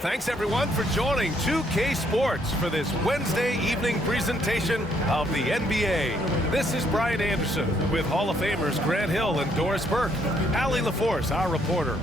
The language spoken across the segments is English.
Thanks, everyone, for joining 2K Sports for this Wednesday evening presentation of the NBA. This is Brian Anderson with Hall of Famers Grant Hill and Doris Burke, Allie LaForce, our reporter.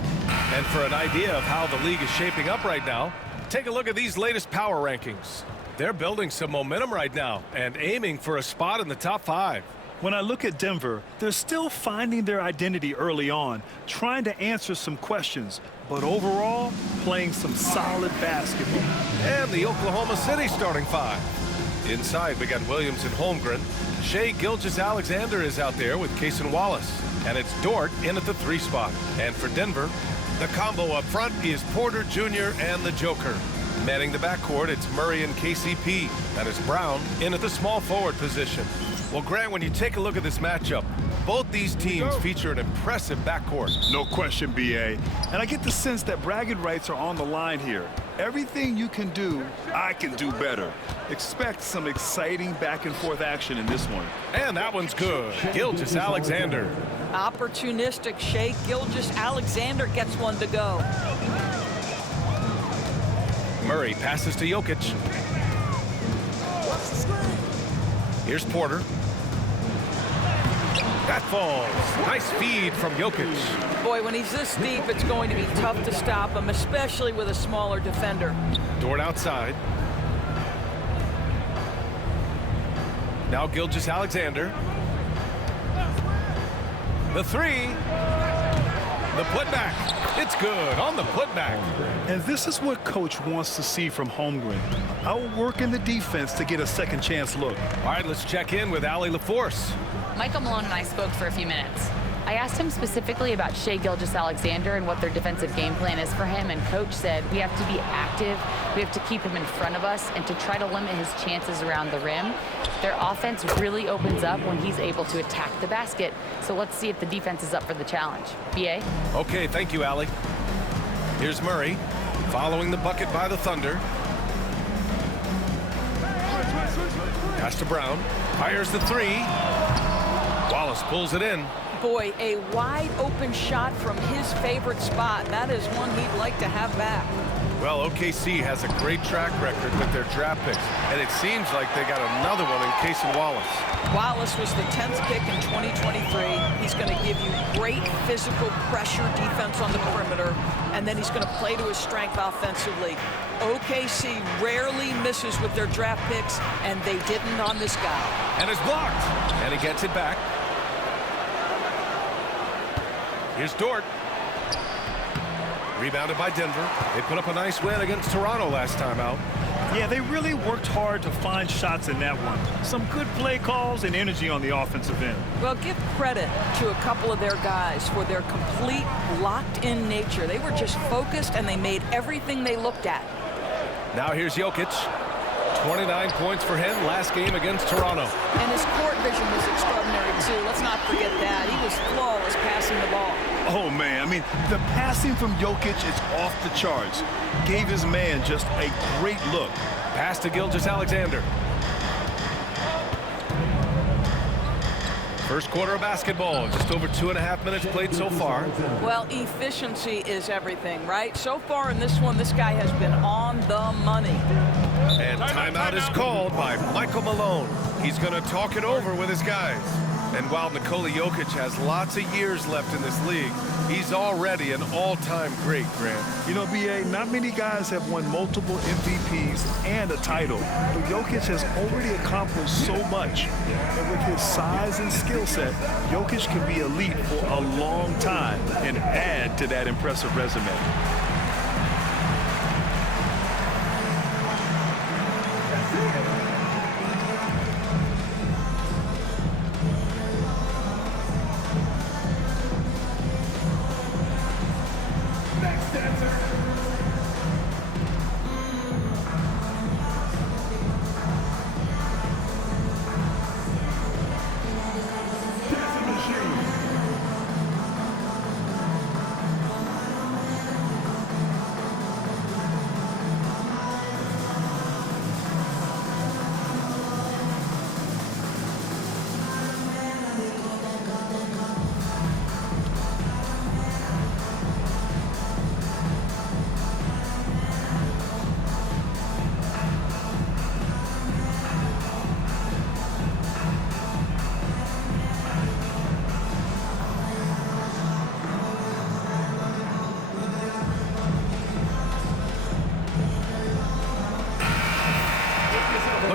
And for an idea of how the league is shaping up right now, take a look at these latest power rankings. They're building some momentum right now and aiming for a spot in the top 5. When I look at Denver, they're still finding their identity early on, trying to answer some questions, but overall, playing some solid basketball. And the Oklahoma City starting 5. Inside, we got Williams and Holmgren. Shai Gilgeous-Alexander is out there with Cason Wallace. And it's Dort in at the 3 spot. And for Denver, the combo up front is Porter Jr. and the Joker. Manning the backcourt, it's Murray and KCP. And it's Brown in at the small forward position. Well, Grant, when you take a look at this matchup, both these teams feature an impressive backcourt. No question, B.A. And I get the sense that bragging rights are on the line here. Everything you can do, I can do better. Expect some exciting back-and-forth action in this one. And that one's good. Gilgeous-Alexander. Opportunistic Shai Gilgeous-Alexander gets one to go. Murray passes to Jokic. Here's Porter. That falls. Nice feed from Jokic. Boy, when he's this deep, it's going to be tough to stop him, especially with a smaller defender. Dort outside. Now Gilgeous-Alexander. The 3. The putback. It's good on the putback. And this is what Coach wants to see from Holmgren. Outworking the defense to get a second chance look. All right, let's check in with Allie LaForce. Michael Malone and I spoke for a few minutes. I asked him specifically about Shai Gilgeous-Alexander and what their defensive game plan is for him, and Coach said we have to be active, we have to keep him in front of us, and to try to limit his chances around the rim. Their offense really opens up when he's able to attack the basket, so let's see if the defense is up for the challenge. B.A.? Okay, thank you, Allie. Here's Murray, following the bucket by the Thunder. Pass to Brown, fires the 3. Wallace pulls it in. Boy, a wide open shot from his favorite spot. That is one he'd like to have back. Well, OKC has a great track record with their draft picks, and it seems like they got another one in Cason Wallace. Wallace was the 10th pick in 2023. He's going to give you great physical pressure defense on the perimeter, and then he's going to play to his strength offensively. OKC rarely misses with their draft picks, and they didn't on this guy. And it's blocked, and he gets it back. Here's Dort. Rebounded by Denver. They put up a nice win against Toronto last time out. Yeah, they really worked hard to find shots in that one. Some good play calls and energy on the offensive end. Well, give credit to a couple of their guys for their complete locked-in nature. They were just focused, and they made everything they looked at. Now here's Jokic. 29 points for him last game against Toronto. And his court vision was extraordinary, too. Let's not forget that. He was flawless passing the ball. Oh, man, I mean, the passing from Jokic is off the charts. Gave his man just a great look. Pass to Gilgeous-Alexander. First quarter of basketball, just over 2.5 minutes played so far. Well, efficiency is everything, right? So far in this one, this guy has been on the money. And timeout is called by Michael Malone. He's going to talk it over with his guys. And while Nikola Jokic has lots of years left in this league, he's already an all-time great, Grant. You know, B.A., not many guys have won multiple MVPs and a title. But Jokic has already accomplished so much. And with his size and skill set, Jokic can be elite for a long time and add to that impressive resume.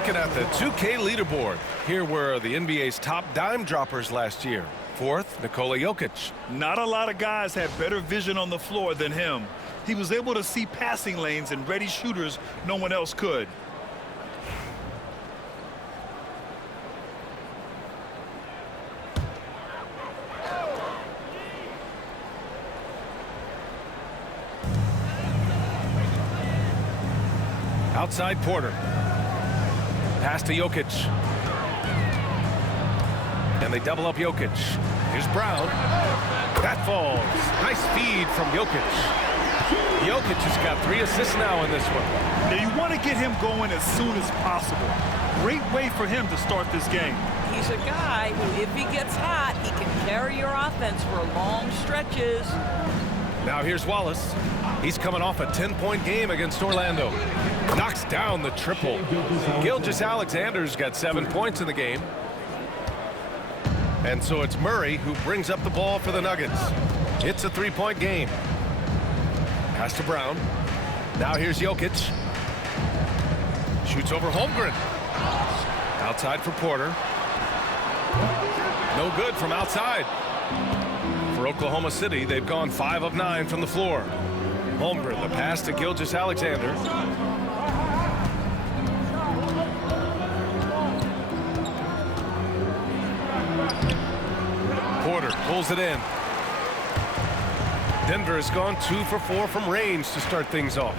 Looking at the 2K leaderboard, here were the NBA's top dime droppers last year. Fourth, Nikola Jokic. Not a lot of guys had better vision on the floor than him. He was able to see passing lanes and ready shooters no one else could. Outside Porter. Pass to Jokic. And they double up Jokic. Here's Brown. That falls. Nice feed from Jokic. Jokic has got 3 assists now in this one. Now you want to get him going as soon as possible. Great way for him to start this game. He's a guy who, if he gets hot, he can carry your offense for long stretches. Now here's Wallace. He's coming off a 10-point game against Orlando. Knocks down the triple. Gilgeous-Alexander's got 7 points in the game. And so it's Murray who brings up the ball for the Nuggets. It's a 3-point game. Pass to Brown. Now here's Jokic. Shoots over Holmgren. Outside for Porter. No good from outside. For Oklahoma City, they've gone 5 of 9 from the floor. Holmgren, the pass to Gilgeous-Alexander. Porter pulls it in. Denver has gone 2 for 4 from range to start things off.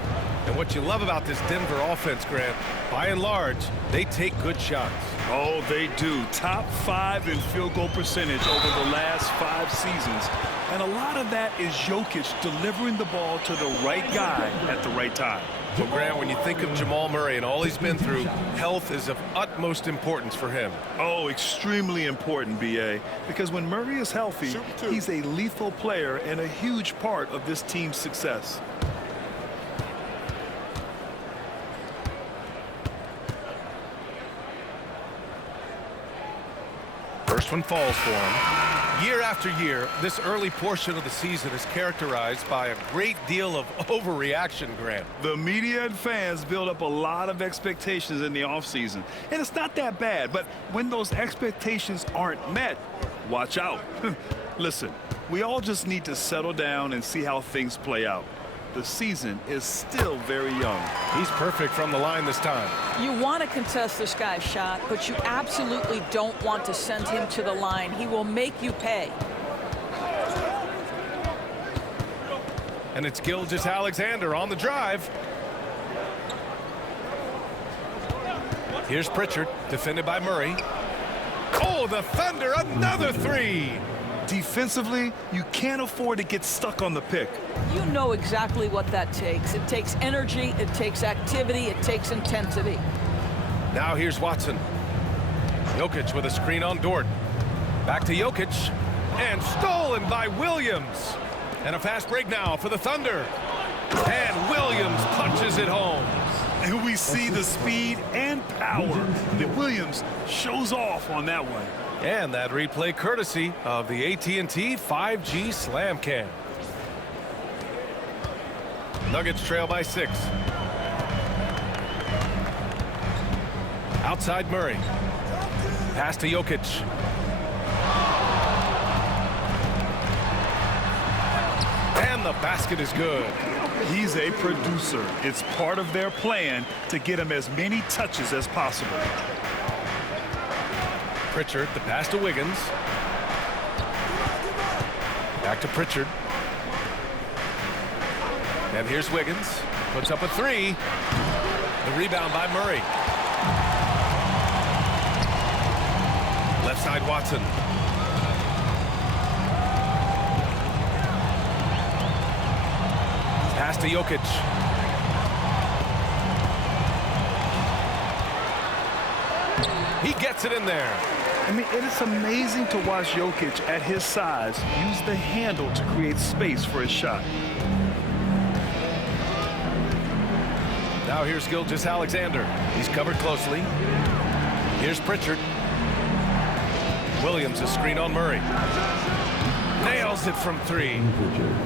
And what you love about this Denver offense, Grant, by and large, they take good shots. Oh, they do. Top 5 in field goal percentage over the last 5 seasons. And a lot of that is Jokic delivering the ball to the right guy at the right time. Well, Grant, when you think of Jamal Murray and all he's been through, health is of utmost importance for him. Oh, extremely important, B.A., because when Murray is healthy, he's a lethal player and a huge part of this team's success. First one falls for him. Year after year, this early portion of the season is characterized by a great deal of overreaction, Grant. The media and fans build up a lot of expectations in the offseason. And it's not that bad, but when those expectations aren't met, watch out. Listen, we all just need to settle down and see how things play out. The season is still very young. He's perfect from the line this time. You want to contest this guy's shot, but you absolutely don't want to send him to the line. He will make you pay. And it's Gilgeous-Alexander on the drive. Here's Pritchard, defended by Murray. Oh, the Thunder, another 3. Defensively, you can't afford to get stuck on the pick. You know exactly what that takes. It takes energy, it takes activity, it takes intensity. Now here's Watson. Jokic with a screen on Dort. Back to Jokic. And stolen by Williams. And a fast break now for the Thunder. And Williams punches it home. And we see the speed and power that Williams shows off on that one. And that replay courtesy of the AT&T 5G Slam Cam. Nuggets trail by 6. Outside Murray. Pass to Jokic. And the basket is good. He's a producer. It's part of their plan to get him as many touches as possible. Pritchard, the pass to Wiggins. Back to Pritchard. And here's Wiggins. Puts up a 3. The rebound by Murray. Left side Watson. Pass to Jokic. He gets it in there. I mean, it is amazing to watch Jokic at his size use the handle to create space for his shot. Now here's Gilgeous-Alexander. He's covered closely. Here's Pritchard. Williams, a screen on Murray. Nails it from 3.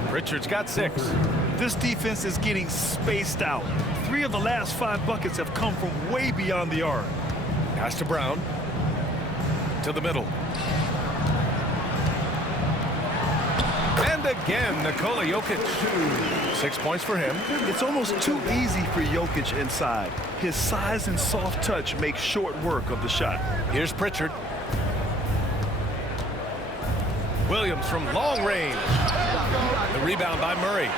Pritchard's got 6. This defense is getting spaced out. 3 of the last 5 buckets have come from way beyond the arc. Pass to Brown. To the middle. And again, Nikola Jokic. 6 points for him. It's almost too easy for Jokic inside. His size and soft touch make short work of the shot. Here's Pritchard. Williams from long range. The rebound by Murray.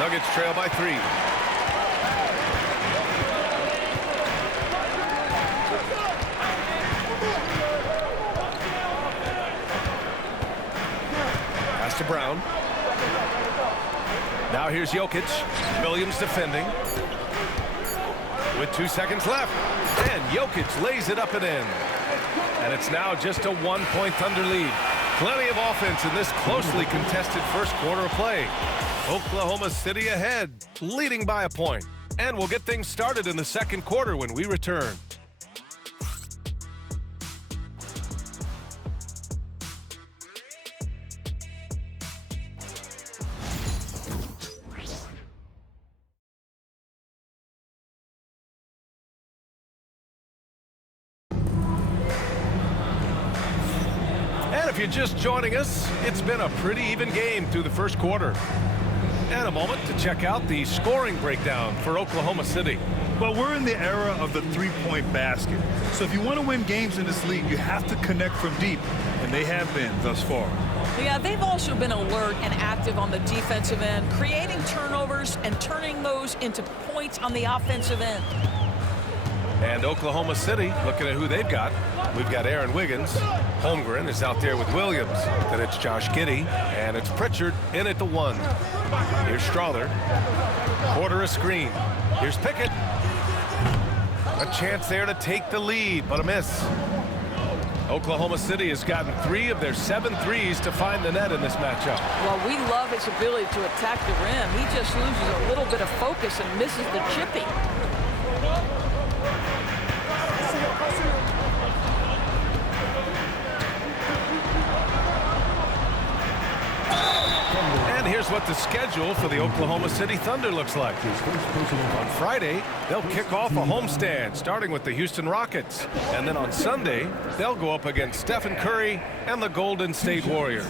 Nuggets trail by 3. Pass to Brown. Now here's Jokic. Williams defending. With 2 seconds left. And Jokic lays it up and in. And it's now just a 1-point Thunder lead. Plenty of offense in this closely contested first quarter of play. Oklahoma City ahead, leading by a point. And we'll get things started in the second quarter when we return. If you're just joining us, it's been a pretty even game through the first quarter. And a moment to check out the scoring breakdown for Oklahoma City. Well, we're in the era of the three-point basket. So if you want to win games in this league, you have to connect from deep, and they have been thus far. Yeah, they've also been alert and active on the defensive end, creating turnovers and turning those into points on the offensive end. And Oklahoma City, looking at who they've got. We've got Aaron Wiggins. Holmgren is out there with Williams. Then it's Josh Giddey. And it's Pritchard in at the 1. Here's Strawther. Quarter a screen. Here's Pickett. A chance there to take the lead, but a miss. Oklahoma City has gotten 3 of their 7 threes to find the net in this matchup. Well, we love his ability to attack the rim. He just loses a little bit of focus and misses the chippy. And here's what the schedule for the Oklahoma City Thunder looks like. On Friday, they'll kick off a homestand, starting with the Houston Rockets. And then on Sunday, they'll go up against Stephen Curry and the Golden State Warriors.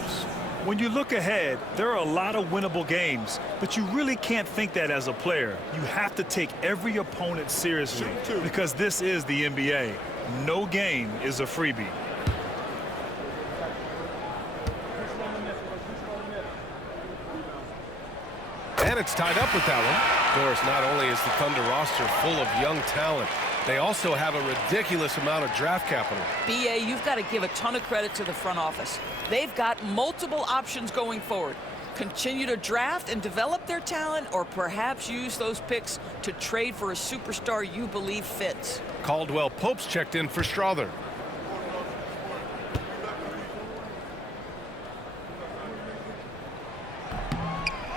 When you look ahead, there are a lot of winnable games, but you really can't think that as a player. You have to take every opponent seriously because this is the NBA. No game is a freebie. And it's tied up with that one. Doris, not only is the Thunder roster full of young talent, they also have a ridiculous amount of draft capital. BA, you've got to give a ton of credit to the front office. They've got multiple options going forward. Continue to draft and develop their talent, or perhaps use those picks to trade for a superstar you believe fits. Caldwell Pope's checked in for Strawther.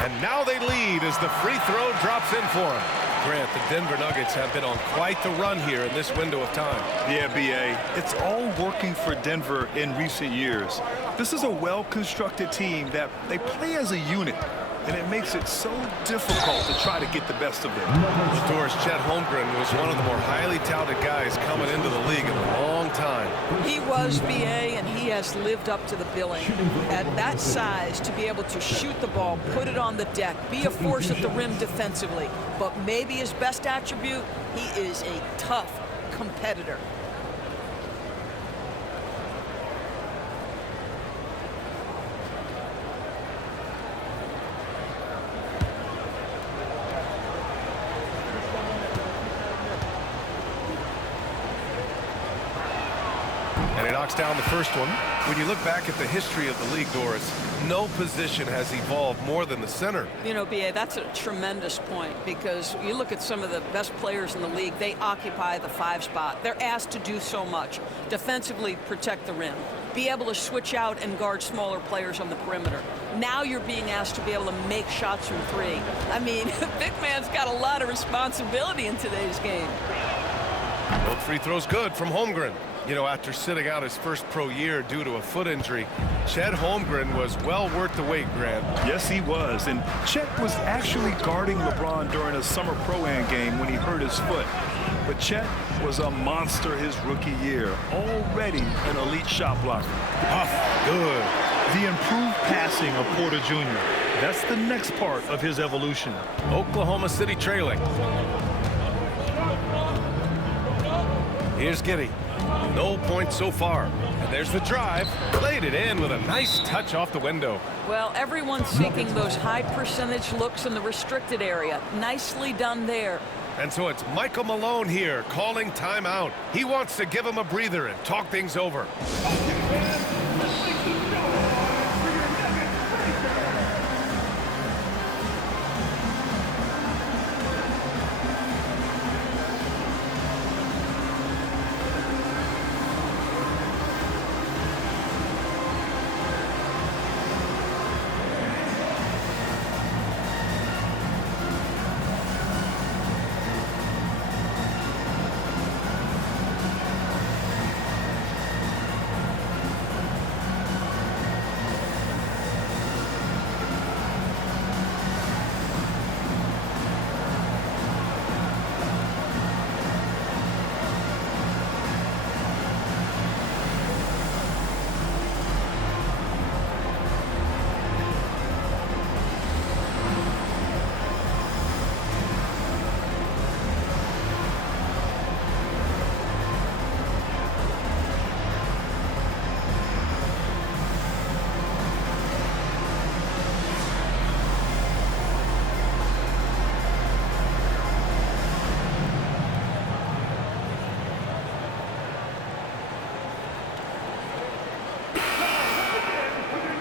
And now they lead as the free throw drops in for them. Grant, the Denver Nuggets have been on quite the run here in this window of time. Yeah, B.A., it's all working for Denver in recent years. This is a well-constructed team that they play as a unit, and it makes it so difficult to try to get the best of them. Doris, Chet Holmgren was one of the more highly touted guys coming into the league in a long time. He was, BA, and he has lived up to the billing. At that size, to be able to shoot the ball, put it on the deck, be a force at the rim defensively. But maybe his best attribute, he is a tough competitor. And he knocks down the first one. When you look back at the history of the league, Doris, no position has evolved more than the center. You know, B.A., that's a tremendous point, because you look at some of the best players in the league, they occupy the 5 spot. They're asked to do so much. Defensively, protect the rim. Be able to switch out and guard smaller players on the perimeter. Now you're being asked to be able to make shots from 3. I mean, big man's got a lot of responsibility in today's game. Both free throws good from Holmgren. You know, after sitting out his first pro year due to a foot injury, Chet Holmgren was well worth the wait, Grant. Yes, he was. And Chet was actually guarding LeBron during a summer Pro-Am game when he hurt his foot. But Chet was a monster his rookie year, already an elite shot blocker. Huff, good. The improved passing of Porter Jr., that's the next part of his evolution. Oklahoma City trailing. Here's Giddey. No points so far. And there's the drive. Played it in with a nice touch off the window. Well, everyone's seeking those high percentage looks in the restricted area. Nicely done there. And so it's Michael Malone here calling timeout. He wants to give him a breather and talk things over.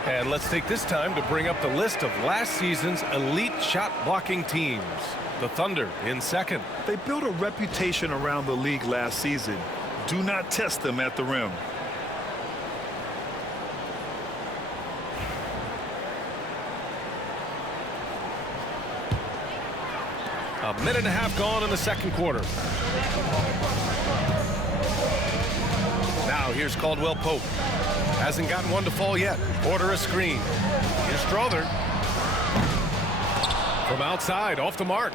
And let's take this time to bring up the list of last season's elite shot blocking teams. The Thunder in second. They built a reputation around the league last season. Do not test them at the rim. A minute and a half gone in the second quarter. Now here's Caldwell Pope. Hasn't gotten one to fall yet. Order a screen. Here's Strother. From outside, off the mark.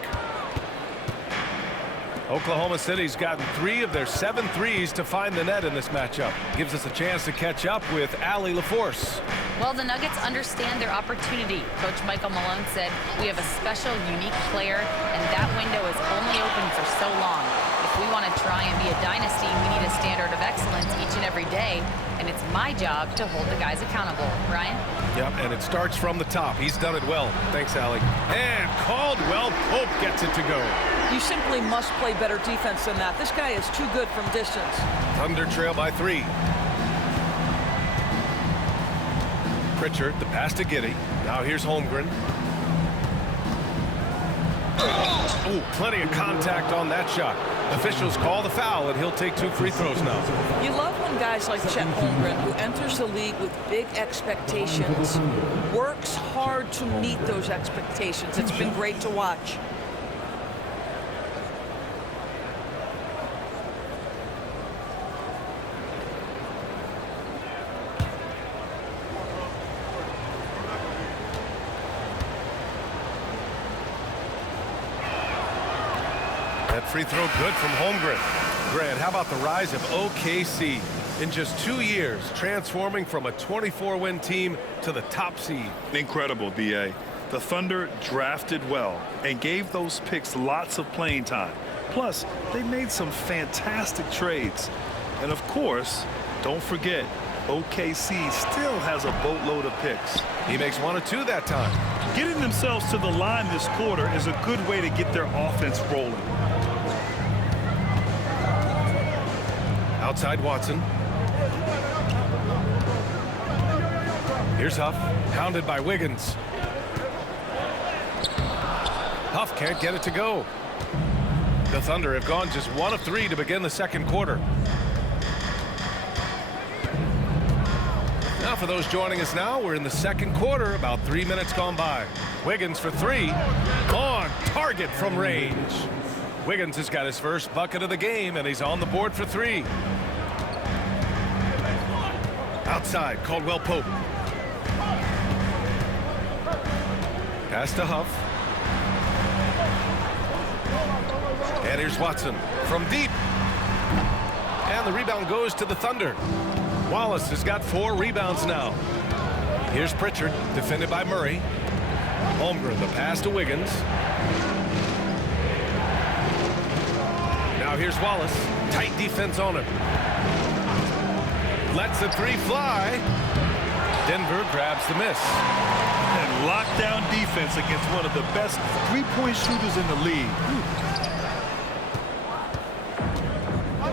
Oklahoma City's gotten 3 of their 7 threes to find the net in this matchup. Gives us a chance to catch up with Allie LaForce. Well, the Nuggets understand their opportunity. Coach Michael Malone said, we have a special, unique player, and that window is only open for so long. If we want to try and be a dynasty, we need a standard of excellence each and every day, and it's my job to hold the guys accountable. Ryan? Yep, and it starts from the top. He's done it well. Thanks, Allie. And Caldwell Pope gets it to go. You simply must play better defense than that. This guy is too good from distance. Thunder trail by 3. Pritchard, the pass to Giddey. Now here's Holmgren. Ooh, plenty of contact on that shot. Officials call the foul, and he'll take 2 free throws now. You love when guys like Chet Holmgren, who enters the league with big expectations, works hard to meet those expectations. It's been great to watch. That free throw good from Holmgren. Grant, how about the rise of OKC? In just 2 years, transforming from a 24-win team to the top seed. Incredible, B.A. The Thunder drafted well and gave those picks lots of playing time. Plus, they made some fantastic trades. And of course, don't forget, OKC still has a boatload of picks. He makes 1 or 2 that time. Getting themselves to the line this quarter is a good way to get their offense rolling. Outside Watson. Here's Huff, hounded by Wiggins. Huff can't get it to go. The Thunder have gone just 1 of 3 to begin the second quarter. Now for those joining us now, we're in the second quarter, about 3 minutes gone by. Wiggins for 3, on target from range. Wiggins has got his first bucket of the game, and he's on the board for 3. Outside, Caldwell Pope. Pass to Huff. And here's Watson from deep. And the rebound goes to the Thunder. Wallace has got 4 rebounds now. Here's Pritchard, defended by Murray. Holmgren, the pass to Wiggins. Now here's Wallace. Tight defense on him. Lets the 3 fly. Denver grabs the miss. And lockdown defense against one of the best three-point shooters in the league.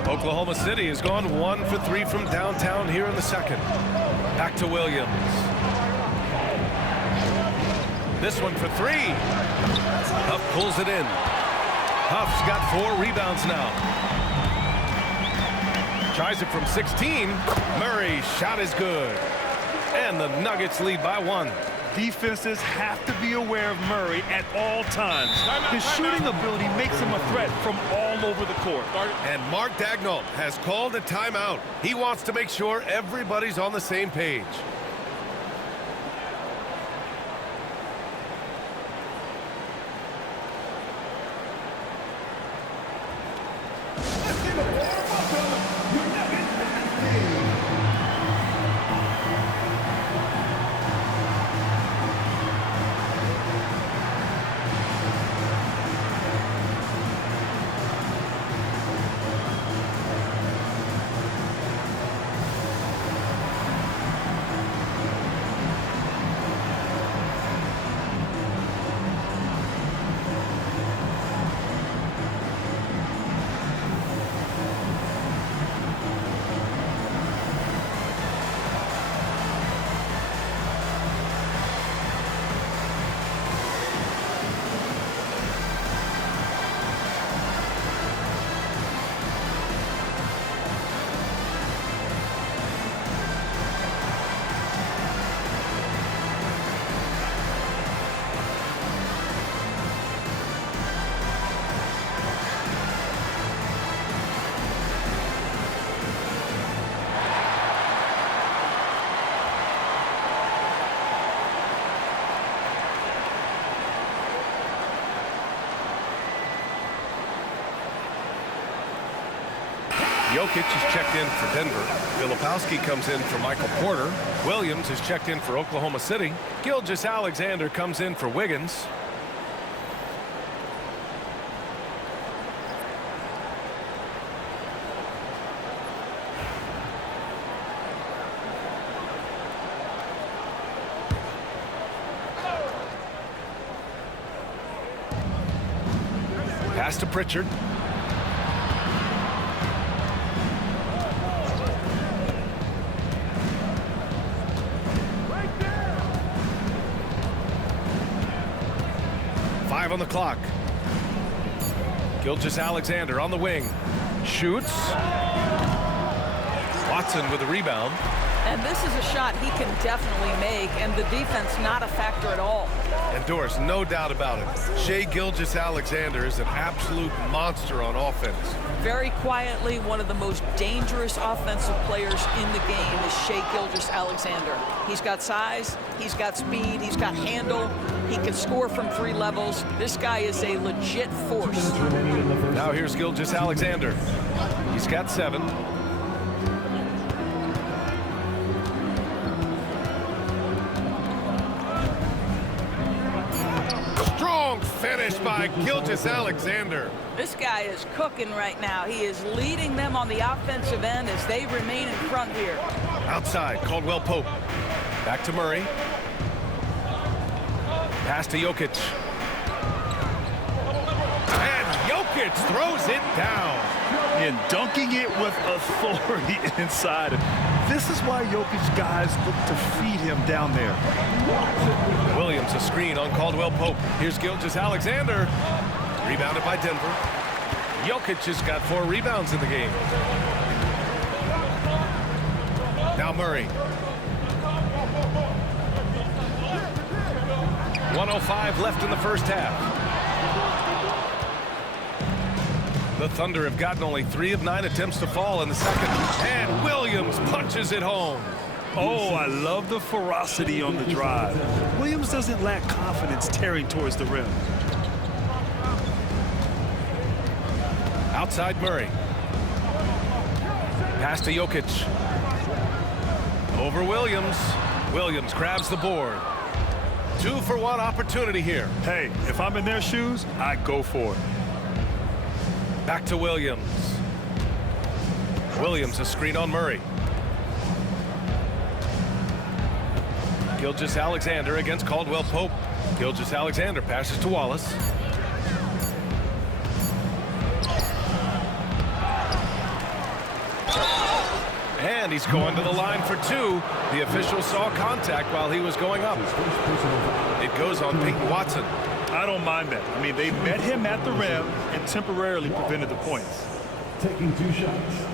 Oklahoma City has gone 1 for 3 from downtown here in the second. Back to Williams. This one for 3. Huff pulls it in. Huff's got 4 rebounds now. Tries it from 16. Murray's shot is good. And the Nuggets lead by 1. Defenses have to be aware of Murray at all times. His shooting ability makes him a threat from all over the court. And Mark Daigneault has called a timeout. He wants to make sure everybody's on the same page. Jokic is checked in for Denver. Filipowski comes in for Michael Porter. Williams is checked in for Oklahoma City. Gilgeous-Alexander comes in for Wiggins. Pass to Pritchard. On the clock. Gilgeous-Alexander on the wing. Shoots. Watson with a rebound. And this is a shot he can definitely make, and the defense not a factor at all. And Doris, no doubt about it. Shai Gilgeous-Alexander is an absolute monster on offense. Very quietly, one of the most dangerous offensive players in the game is Shai Gilgeous-Alexander. He's got size, he's got speed, he's got handle, he can score from 3 levels. This guy is a legit force. Now here's Gilgeous-Alexander. He's got 7. Strong finish by Gilgeous-Alexander. This guy is cooking right now. He is leading them on the offensive end as they remain in front here. Outside, Caldwell Pope. Back to Murray. Pass to Jokic. And Jokic throws it down. And dunking it with authority inside. This is why Jokic guys look to feed him down there. Williams a screen on Caldwell Pope. Here's Gilgeous-Alexander. Rebounded by Denver. Jokic has got 4 rebounds in the game. Now Murray. 1:05 left in the first half. The Thunder have gotten only 3 of 9 attempts to fall in the second. And Williams punches it home. Oh, I love the ferocity on the drive. Williams doesn't lack confidence tearing towards the rim. Outside Murray. Pass to Jokic. Over Williams. Williams grabs the board. 2-for-1 opportunity here. Hey, if I'm in their shoes, I'd go for it. Back to Williams. Williams a screen on Murray. Gilgeous-Alexander against Caldwell Pope. Gilgeous-Alexander passes to Wallace. And he's going to the line for two. The official saw contact while he was going up. It goes on Peyton Watson. I don't mind that. I mean, they met him at the rim and temporarily prevented the points. Taking 2 shots.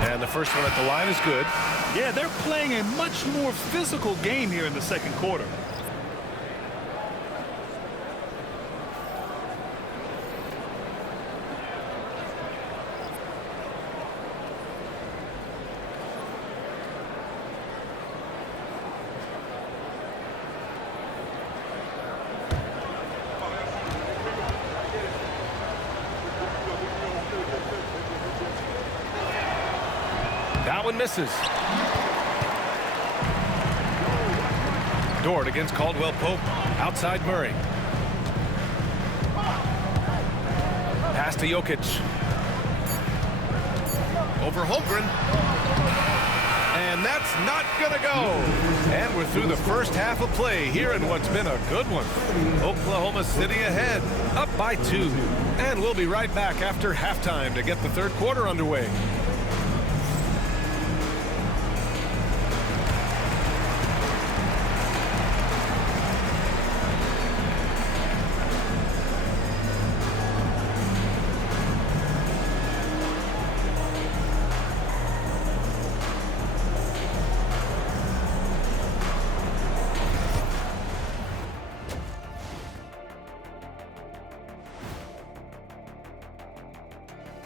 And the first one at the line is good. Yeah, they're playing a much more physical game here in the second quarter. That one misses. Dort against Caldwell Pope. Outside Murray. Pass to Jokic. Over Holmgren. And that's not going to go. And we're through the first half of play here in what's been a good one. Oklahoma City ahead, up by 2. And we'll be right back after halftime to get the third quarter underway.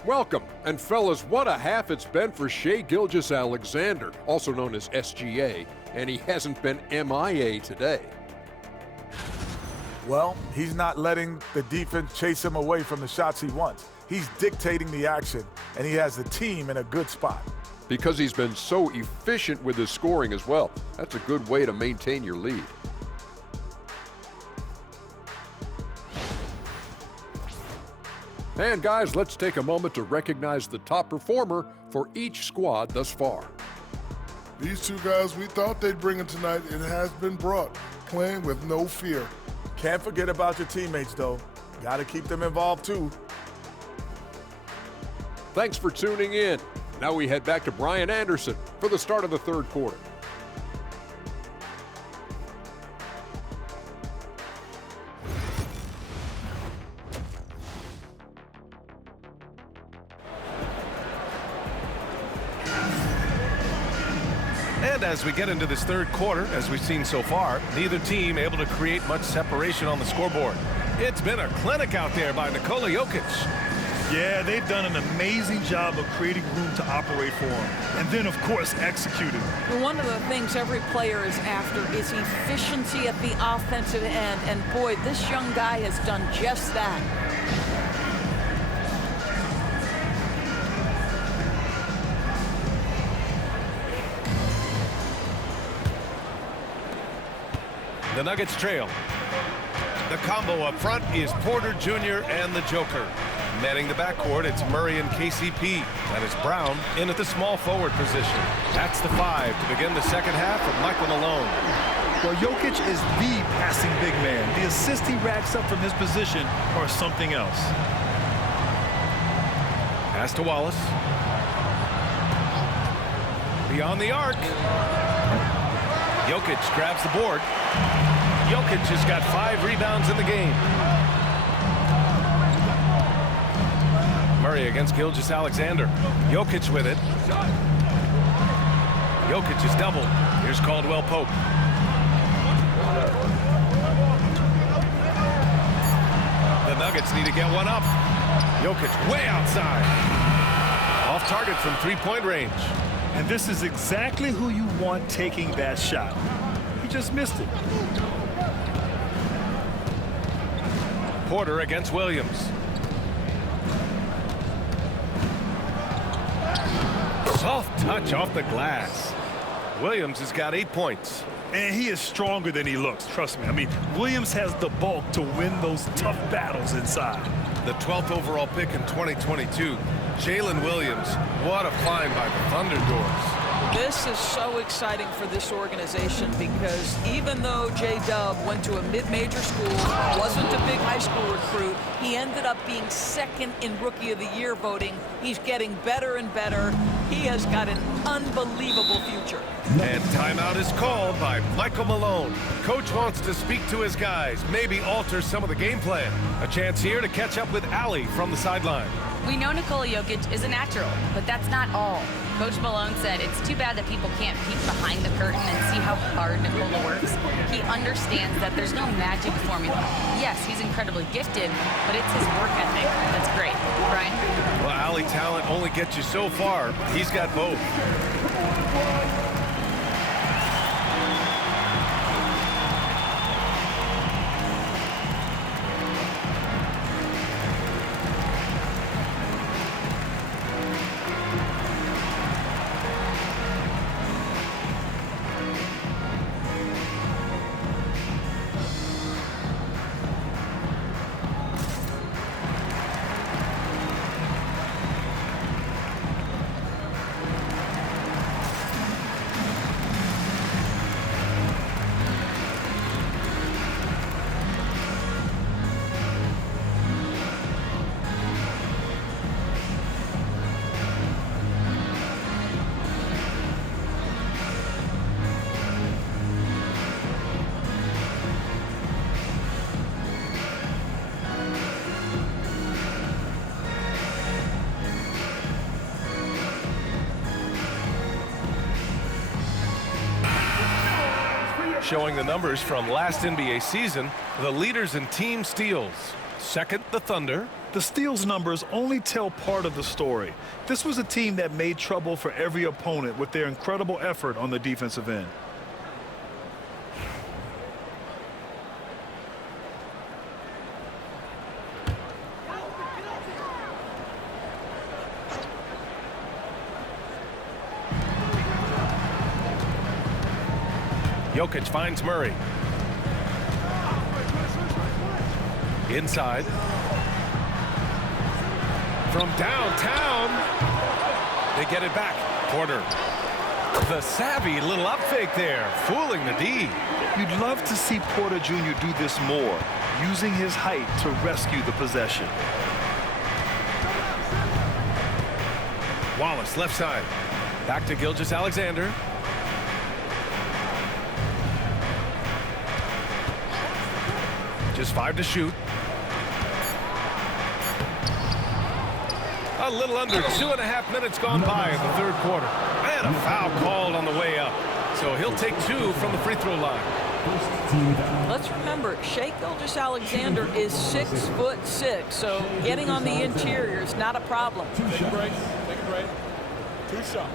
Welcome, and fellas, what a half it's been for Shai Gilgeous-Alexander, also known as SGA, and he hasn't been MIA today. Well, he's not letting the defense chase him away from the shots he wants. He's dictating the action, and he has the team in a good spot. Because he's been so efficient with his scoring as well. That's a good way to maintain your lead. And guys, let's take a moment to recognize the top performer for each squad thus far. These 2 guys, we thought they'd bring it tonight. It has been brought, playing with no fear. Can't forget about your teammates, though. Got to keep them involved, too. Thanks for tuning in. Now we head back to Brian Anderson for the start of the third quarter. And as we get into this third quarter, as we've seen so far, neither team able to create much separation on the scoreboard. It's been a clinic out there by Nikola Jokic. Yeah, they've done an amazing job of creating room to operate for him. And then, of course, executing. One of the things every player is after is efficiency at the offensive end. And boy, this young guy has done just that. The Nuggets trail. The combo up front is Porter Jr. and the Joker. Manning the backcourt, it's Murray and KCP. That is Brown in at the small forward position. That's the 5 to begin the second half with Michael Malone. Well, Jokic is the passing big man. The assists he racks up from his position are something else. Pass to Wallace. Beyond the arc. Jokic grabs the board. Jokic has got 5 rebounds in the game. Murray against Gilgeous-Alexander. Jokic with it. Jokic is doubled. Here's Caldwell Pope. The Nuggets need to get one up. Jokic way outside. off target from three-point range. And this is exactly who you want taking that shot. He just missed it. Porter against Williams. Soft touch off the glass. Williams has got 8 points. And he is stronger than he looks, trust me. I mean, Williams has the bulk to win those tough battles inside. The 12th overall pick in 2022, Jalen Williams. What a find by the Thunder Doors. This is so exciting for this organization because even though J-Dub went to a mid-major school, wasn't a big high school recruit, he ended up being second in Rookie of the Year voting. He's getting better and better. He has got an unbelievable future. And timeout is called by Michael Malone. Coach wants to speak to his guys, maybe alter some of the game plan. A chance here to catch up with Allie from the sideline. We know Nikola Jokic is a natural, but that's not all. Coach Malone said it's too bad that people can't peek behind the curtain and see how hard Nikola works. He understands that there's no magic formula. Yes, he's incredibly gifted, but it's his work ethic that's great. Brian? Well, Allie talent only gets you so far. He's got both. Showing the numbers from last NBA season, the leaders in team steals. Second, the Thunder. The steals numbers only tell part of the story. This was a team that made trouble for every opponent with their incredible effort on the defensive end. Jokic finds Murray. Inside. From downtown. They get it back. Porter. The savvy little up fake there, fooling the D. You'd love to see Porter Jr. do this more, using his height to rescue the possession. Wallace left side. Back to Gilgeous-Alexander. Just 5 to shoot. A little under 2.5 minutes gone by in the third quarter. And a foul called on the way up. So he'll take 2 from the free throw line. Let's remember, Shai Gilgeous-Alexander is 6'6", so getting on the interior is not a problem. Take a break. Take a break. 2 shots.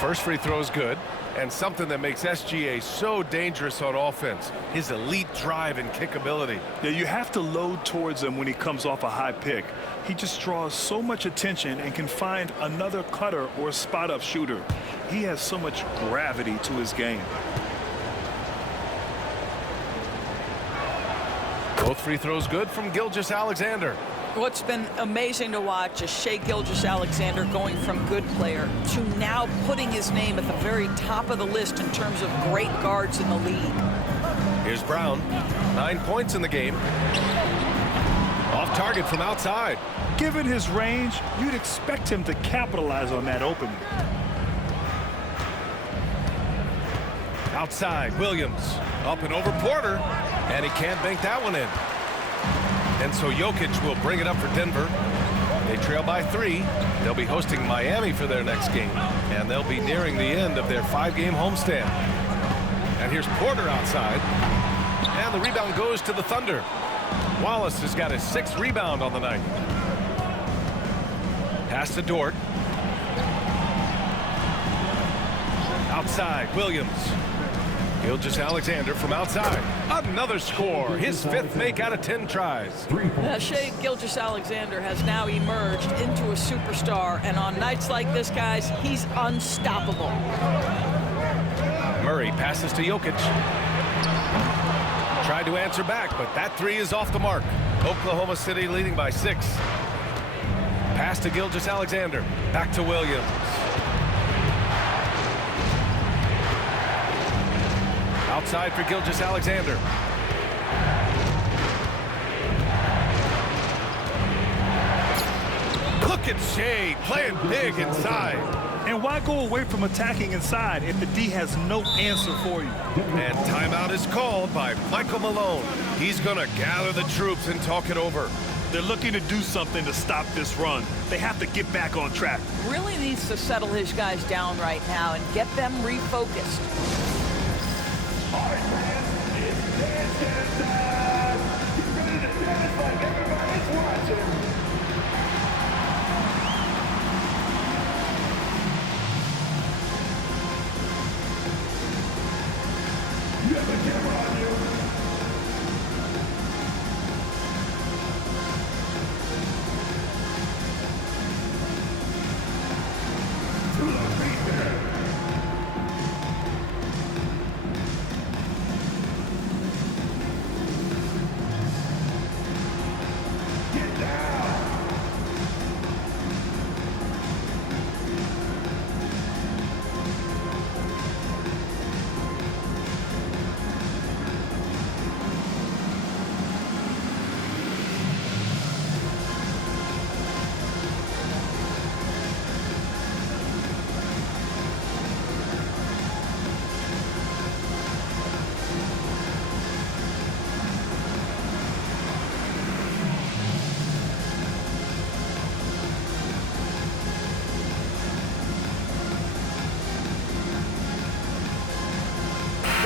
First free throw is good, and something that makes SGA so dangerous on offense, his elite drive and kickability. Yeah, you have to load towards him when he comes off a high pick. He just draws so much attention and can find another cutter or spot-up shooter. He has so much gravity to his game. Both free throws good from Gilgeous-Alexander. What's been amazing to watch is Shai Gilgeous-Alexander going from good player to now putting his name at the very top of the list in terms of great guards in the league. Here's Brown. 9 points in the game. Off target from outside. Given his range, you'd expect him to capitalize on that opening. Outside, Williams. Up and over Porter. And he can't bank that one in. And so Jokic will bring it up for Denver. They trail by 3. They'll be hosting Miami for their next game. And they'll be nearing the end of their 5-game homestand. And here's Porter outside. And the rebound goes to the Thunder. Wallace has got his 6th rebound on the night. Pass to Dort. Outside, Williams. Gilgeous-Alexander from outside. Another score. His 5th make out of 10 tries. Shai Gilgeous-Alexander has now emerged into a superstar, and on nights like this, guys, he's unstoppable. Murray passes to Jokic. Tried to answer back, but that 3 is off the mark. Oklahoma City leading by 6. Pass to Gilgeous-Alexander. Back to Williams. Outside for Gilgeous-Alexander. Look at Shai playing big inside. And why go away from attacking inside if the D has no answer for you? And timeout is called by Michael Malone. He's going to gather the troops and talk it over. They're looking to do something to stop this run. They have to get back on track. Really needs to settle his guys down right now and get them refocused.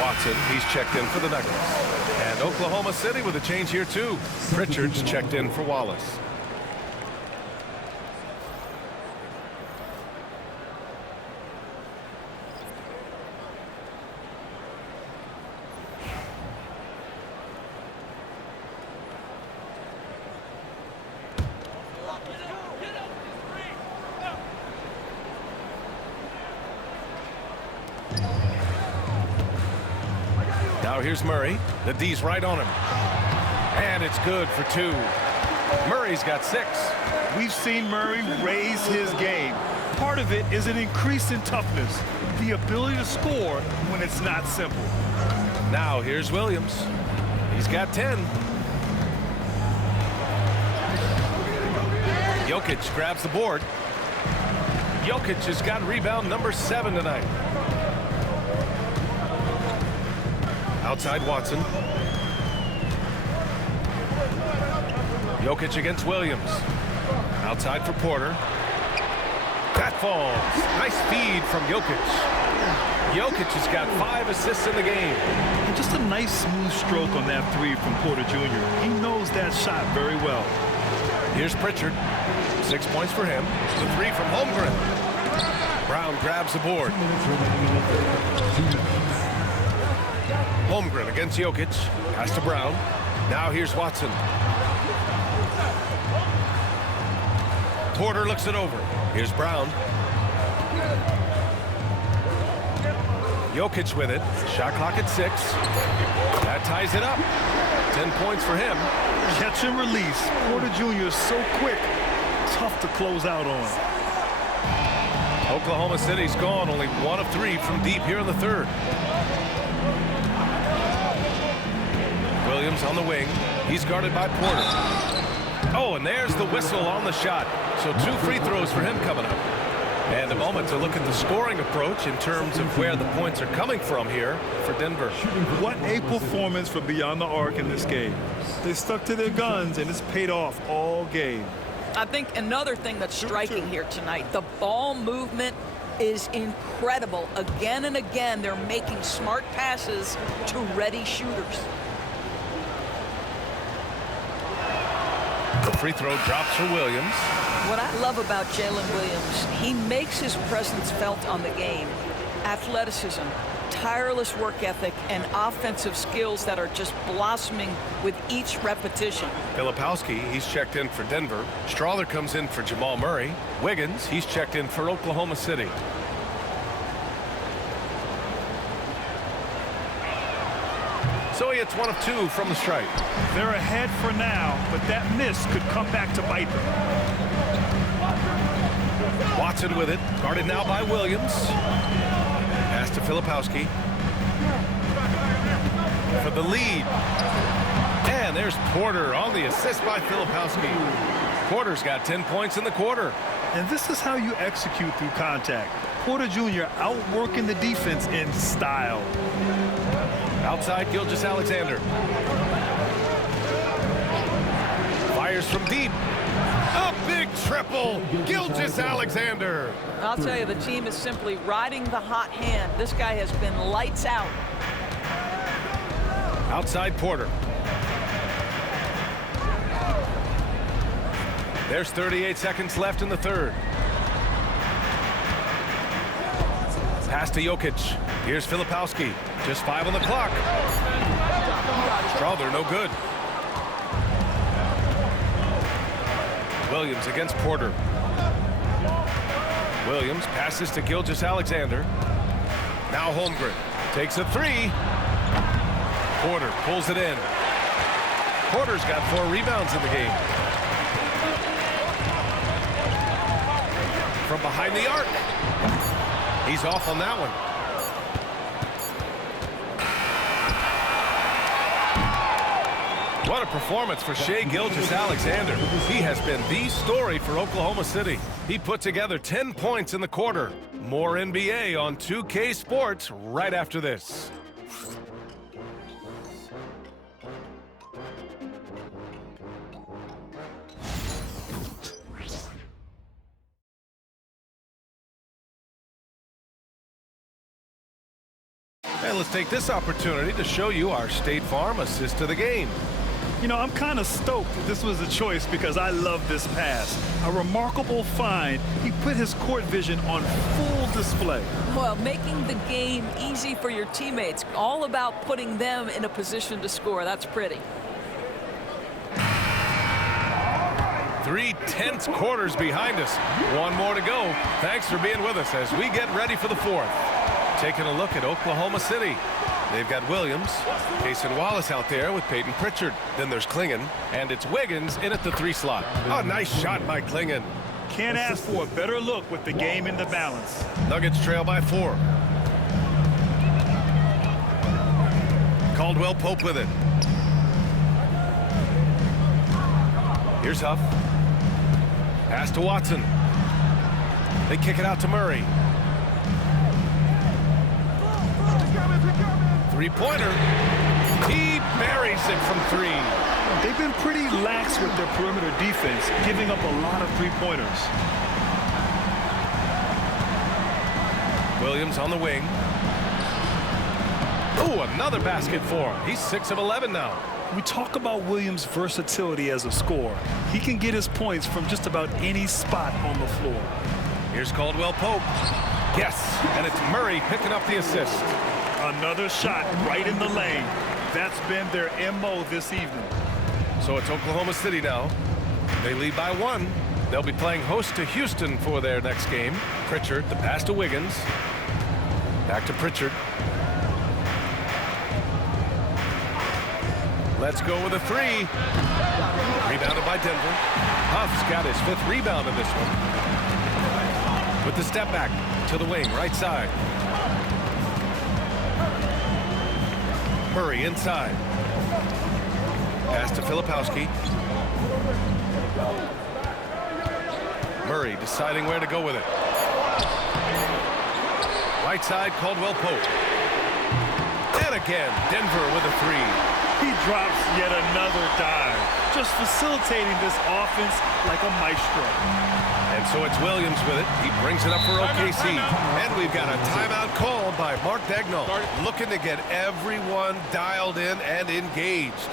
Watson, he's checked in for the Nuggets. And Oklahoma City with a change here too. Pritchard's checked in for Wallace. Now here's Murray. The D's right on him. And it's good for 2. Murray's got 6. We've seen Murray raise his game. Part of it is an increase in toughness, the ability to score when it's not simple. Now here's Williams. He's got 10. Jokic grabs the board. Jokic has got rebound number 7 tonight. Outside Watson. Jokic against Williams. Outside for Porter. That falls. Nice feed from Jokic. Jokic has got 5 assists in the game. And just a nice smooth stroke on that 3 from Porter Jr. He knows that shot very well. Here's Pritchard. 6 points for him. The 3 from Holmgren. Brown grabs the board. Holmgren against Jokic. Pass to Brown. Now here's Watson. Porter looks it over. Here's Brown. Jokic with it. Shot clock at 6. That ties it up. 10 points for him. Catch and release. Porter Jr. is so quick. Tough to close out on. Oklahoma City's gone only 1 of 3 from deep here in the 3rd. Williams on the wing. He's guarded by Porter. Oh, and there's the whistle on the shot. So 2 free throws for him coming up. And a moment to look at the scoring approach in terms of where the points are coming from here for Denver. What a performance from beyond the arc in this game. They stuck to their guns, and it's paid off all game. I think another thing that's striking here tonight, the ball movement is incredible. Again and again, they're making smart passes to ready shooters. The free throw drops for Williams. What I love about Jalen Williams, he makes his presence felt on the game. Athleticism, tireless work ethic, and offensive skills that are just blossoming with each repetition. Filipowski, he's checked in for Denver. Strawther comes in for Jamal Murray. Wiggins, he's checked in for Oklahoma City. So he hits 1 of 2 from the stripe. They're ahead for now, but that miss could come back to bite them. Watson with it, guarded now by Williams. Pass to Filipowski. For the lead. And there's Porter on the assist by Filipowski. Porter's got 10 points in the quarter. And this is how you execute through contact. Porter Jr. outworking the defense in style. Outside, Gilgeous-Alexander. Fires from deep. A big triple. Gilgeous-Alexander. I'll tell you, the team is simply riding the hot hand. This guy has been lights out. Outside Porter. There's 38 seconds left in the third. Pass to Jokic. Here's Filipowski. Just 5 on the clock. Strawther, no good. Williams against Porter. Williams passes to Gilgeous-Alexander. Now Holmgren takes a 3. Porter pulls it in. Porter's got 4 rebounds in the game. From behind the arc. He's off on that one. What a performance for Shai Gilgeous-Alexander. He has been the story for Oklahoma City. He put together 10 points in the quarter. More NBA on 2K Sports right after this. And let's take this opportunity to show you our State Farm assist of the game. You know, I'm kind of stoked that this was a choice because I love this pass. A remarkable find. He put his court vision on full display. Well, making the game easy for your teammates. All about putting them in a position to score. That's pretty. 3/10 quarters behind us. 1 more to go. Thanks for being with us as we get ready for the 4th. Taking a look at Oklahoma City. They've got Williams, Cason Wallace out there with Peyton Pritchard. Then there's Clingan, and it's Wiggins in at the 3 slot. Oh, nice shot by Clingan. Can't ask for a better look with the game in the balance. Nuggets trail by 4. Caldwell Pope with it. Here's Huff. Pass to Watson. They kick it out to Murray. 3-pointer. He buries it from 3. They've been pretty lax with their perimeter defense, giving up a lot of 3-pointers. Williams on the wing. Oh, another basket for him. He's 6 of 11 now. We talk about Williams' versatility as a scorer. He can get his points from just about any spot on the floor. Here's Caldwell Pope. Yes, and it's Murray picking up the assist. Another shot right in the lane. That's been their MO this evening. So it's Oklahoma City now. They lead by 1. They'll be playing host to Houston for their next game. Pritchard, the pass to Wiggins. Back to Pritchard. Let's go with a 3. Rebounded by Denver. Huff's got his 5th rebound in this one. With the step back to the wing, right side. Murray inside. Pass to Filipowski. Murray deciding where to go with it. Right side, Caldwell Pope. And again, Denver with a 3. He drops yet another dive. just facilitating this offense like a maestro. And so it's Williams with it. He brings it up for OKC. And we've got a timeout called by Mark Daigneault, looking to get everyone dialed in and engaged.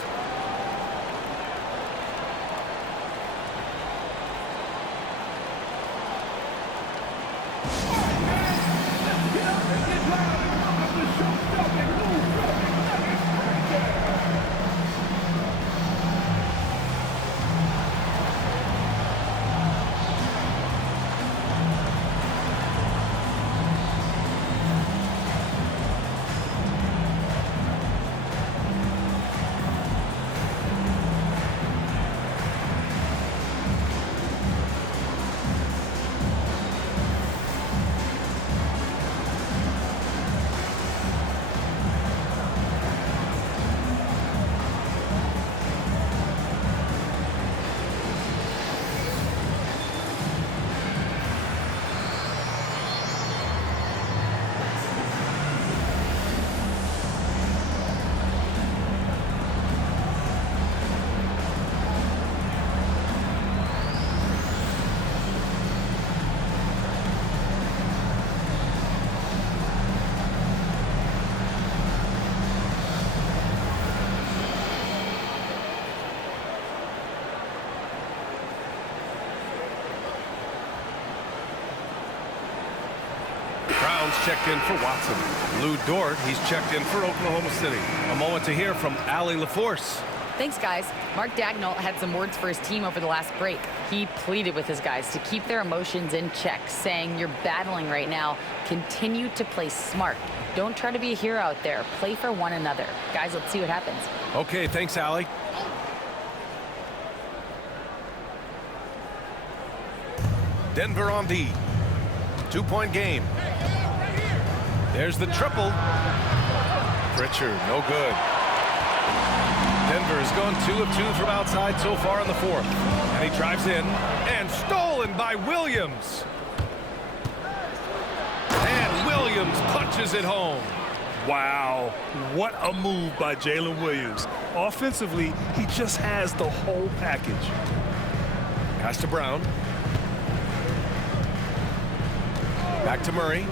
Brown's checked in for Watson. Lou Dort, he's checked in for Oklahoma City. A moment to hear from Allie LaForce. Thanks, guys. Mark Daigneault had some words for his team over the last break. He pleaded with his guys to keep their emotions in check, saying, "You're battling right now. Continue to play smart. Don't try to be a hero out there. Play for one another." Guys, let's see what happens. Okay, thanks, Allie. Denver on D. 2-point game. There's the triple. Pritchard, no good. Denver has gone 2 of 2 from outside so far in the fourth. And he drives in, and stolen by Williams. And Williams punches it home. Wow, what a move by Jalen Williams. Offensively, he just has the whole package. Pass to Brown. Back to Murray.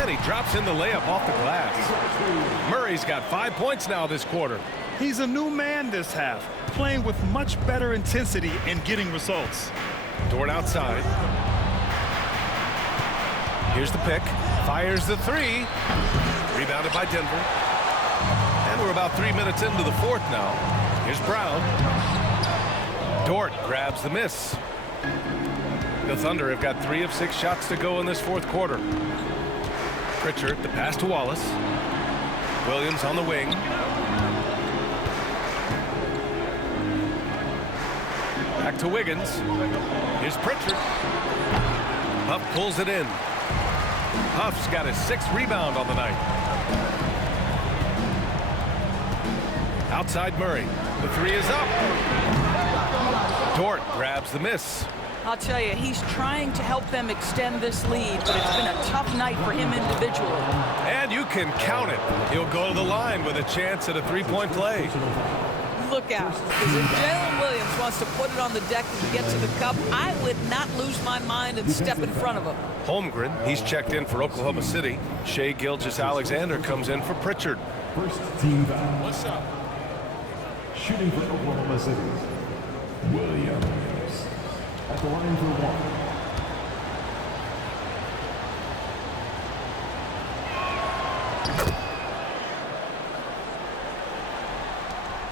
And he drops in the layup off the glass. Murray's got 5 points now this quarter. He's a new man this half, playing with much better intensity and getting results. Dort outside. Here's the pick. Fires the three. Rebounded by Denver. And we're about 3 minutes into the fourth now. Here's Brown. Dort grabs the miss. The Thunder have got 3 of 6 shots to go in this fourth quarter. Pritchard, the pass to Wallace. Williams on the wing. Back to Wiggins. Here's Pritchard. Huff pulls it in. Huff's got his 6th rebound on the night. Outside Murray. The three is up. Dort grabs the miss. I'll tell you, he's trying to help them extend this lead, but it's been a tough night for him individually. And you can count it. He'll go to the line with a chance at a 3-point play. Look out, because if Jalen Williams wants to put it on the deck and get to the cup, I would not lose my mind and step in front of him. Holmgren, he's checked in for Oklahoma City. Shai Gilgeous-Alexander comes in for Pritchard. First team foul. What's up? Shooting for Oklahoma City, Williams. At the line for 1.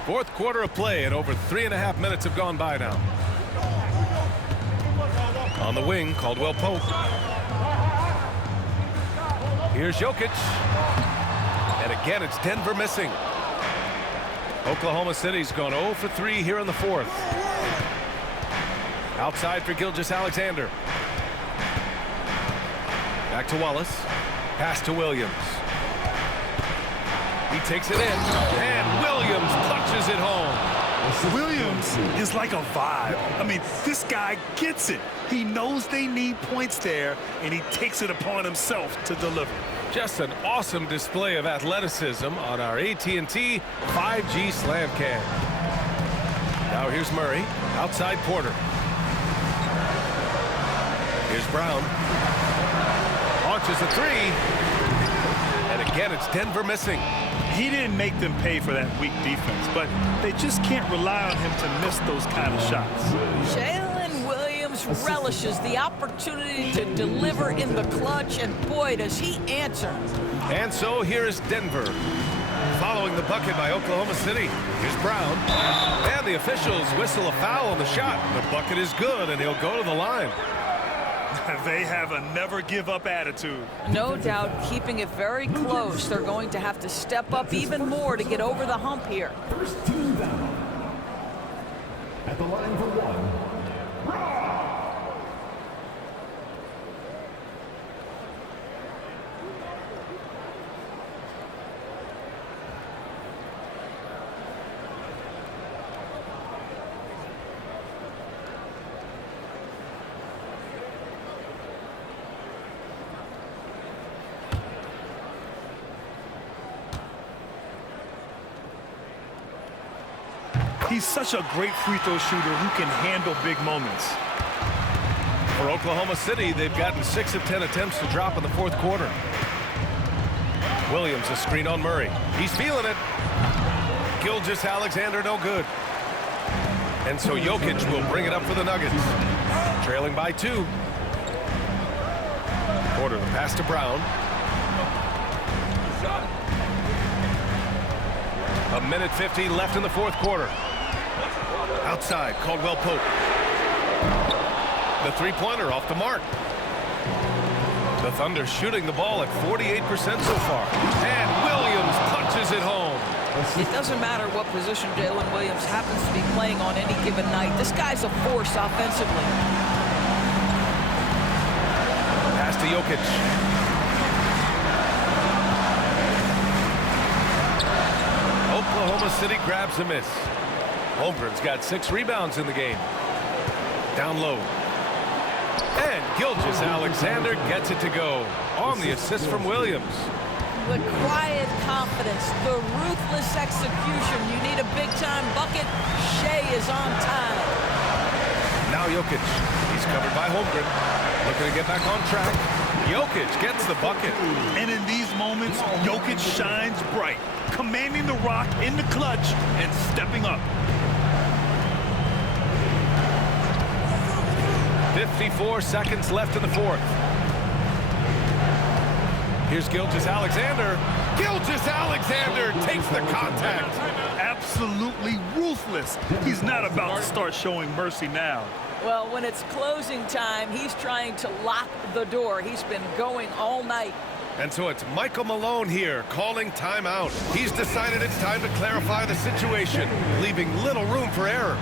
Fourth quarter of play, and over 3.5 minutes have gone by now. On the wing, Caldwell Pope. Here's Jokic. And again, it's Denver missing. Oklahoma City's gone 0 for 3 here in the fourth. Outside for Gilgeous-Alexander. Back to Wallace. Pass to Williams. He takes it in, and Williams punches it home. Williams is like a vibe. I mean, this guy gets it. He knows they need points there, and he takes it upon himself to deliver. Just an awesome display of athleticism on our AT&T 5G Slam Cam. Now here's Murray, outside Porter. Here's Brown. Launches a three. And again, it's Denver missing. He didn't make them pay for that weak defense, but they just can't rely on him to miss those kind of shots. Jalen Williams relishes the opportunity to deliver in the clutch, and boy, does he answer. And so here is Denver. Following the bucket by Oklahoma City. Here's Brown. And the officials whistle a foul on the shot. The bucket is good, and he'll go to the line. They have a never-give-up attitude. No doubt, keeping it very close. They're going to have to step up even more to get over the hump here. First team down. At the line for one. He's such a great free throw shooter who can handle big moments. For Oklahoma City, they've gotten 6 of 10 attempts to drop in the fourth quarter. Williams, a screen on Murray. He's feeling it. Gilgeous-Alexander, no good. And so Jokic will bring it up for the Nuggets. Trailing by 2. Porter, the pass to Brown. A minute 50 left in the fourth quarter. Outside, Caldwell Pope. The three-pointer off the mark. The Thunder shooting the ball at 48% so far. And Williams punches it home. It doesn't matter what position Jalen Williams happens to be playing on any given night. This guy's a force offensively. Pass to Jokic. Oklahoma City grabs a miss. Holmgren's got 6 rebounds in the game. Down low. And Gilgeous-Alexander gets it to go on the assist from Williams. The quiet confidence, the ruthless execution. You need a big-time bucket. Shea is on time. Now Jokic. He's covered by Holmgren. Looking to get back on track. Jokic gets the bucket. And in these moments, Jokic shines bright, commanding the rock in the clutch and stepping up. 54 seconds left in the fourth. Here's Gilgeous-Alexander. Gilgeous-Alexander takes the contact. Absolutely ruthless. He's not about to start showing mercy now. Well, when it's closing time, he's trying to lock the door. He's been going all night. And so it's Michael Malone here calling timeout. He's decided it's time to clarify the situation, leaving little room for error.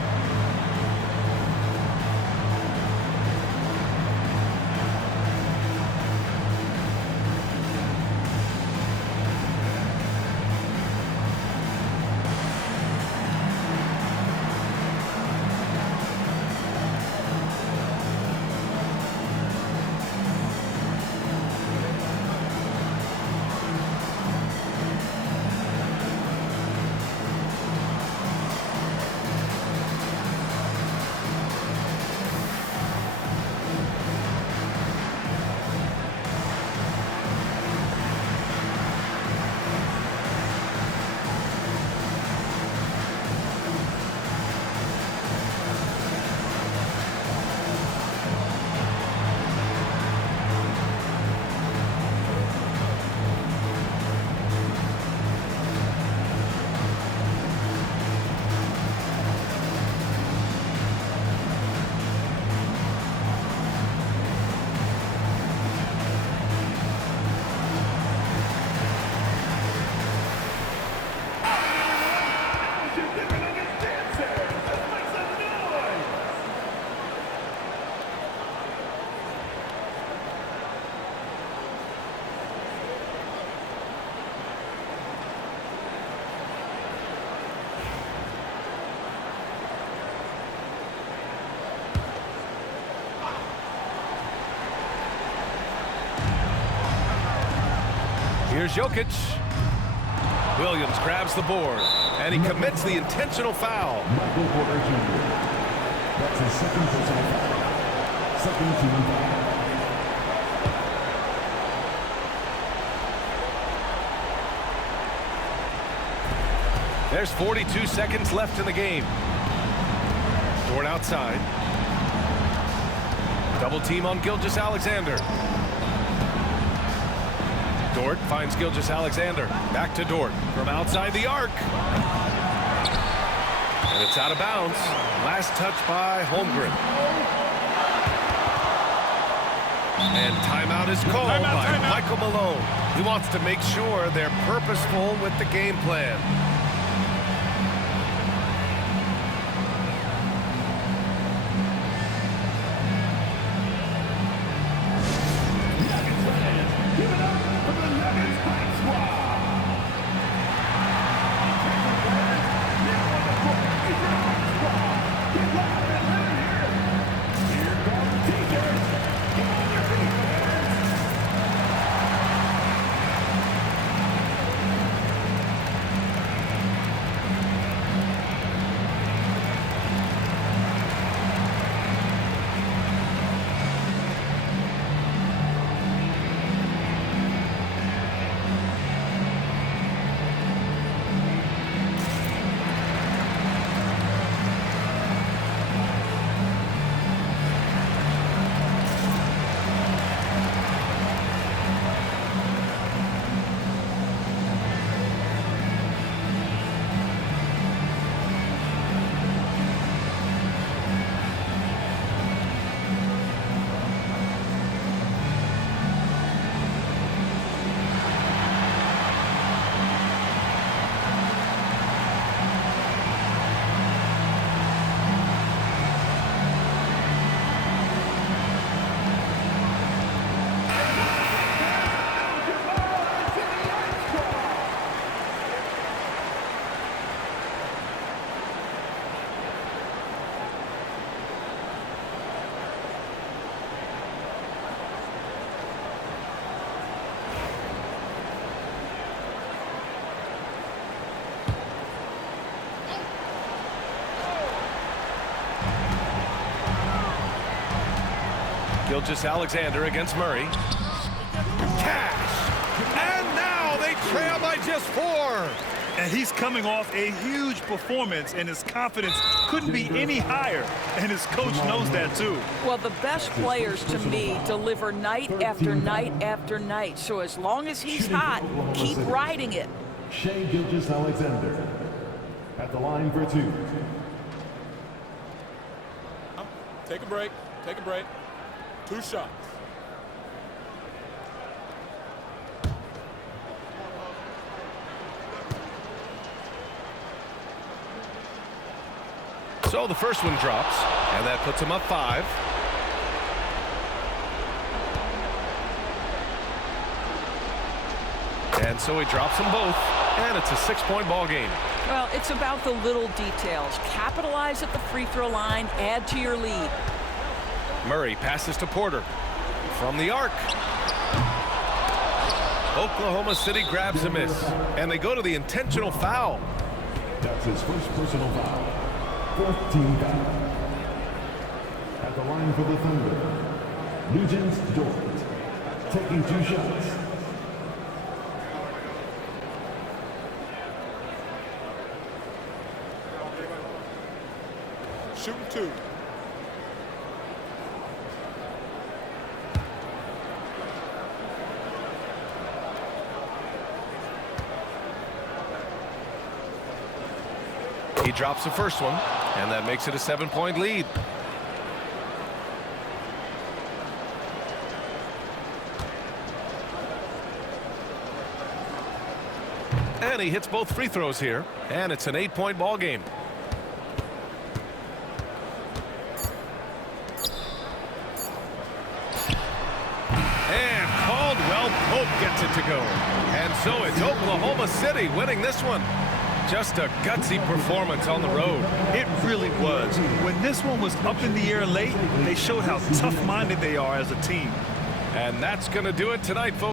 Here's Jokic. Williams grabs the board, and he commits the intentional foul. Michael Porter Jr. That's his second personal foul. Second team foul. There's 42 seconds left in the game. Dort outside. Double team on Gilgeous-Alexander. Dort finds Gilgeous-Alexander. Back to Dort from outside the arc. And it's out of bounds. Last touch by Holmgren. And timeout is called by Michael Malone. He wants to make sure they're purposeful with the game plan. Gilgeous-Alexander against Murray. Cash! And now they trail by just 4. And he's coming off a huge performance, and his confidence couldn't be any higher. And his coach knows that, too. Well, the best players, to me, deliver night after night after night. So as long as he's hot, keep riding it. Shai Gilgeous-Alexander at the line for 2. Take a break. Take a break. 2 shots. So the first one drops, and that puts him up 5. And so he drops them both, and it's a 6-point ball game. Well, it's about the little details. Capitalize at the free throw line, add to your lead. Murray passes to Porter from the arc. Oklahoma City grabs a miss, and they go to the intentional foul. That's his first personal foul. 4th team foul. At the line for the Thunder, Nugent Dort, taking 2 shots. Shooting 2. He drops the first one, and that makes it a 7-point lead. And he hits both free throws here, and it's an 8-point ball game. And Caldwell Pope gets it to go. And so it's Oklahoma City winning this one. Just a gutsy performance on the road. It really was. When this one was up in the air late, they showed how tough-minded they are as a team. And that's going to do it tonight, folks.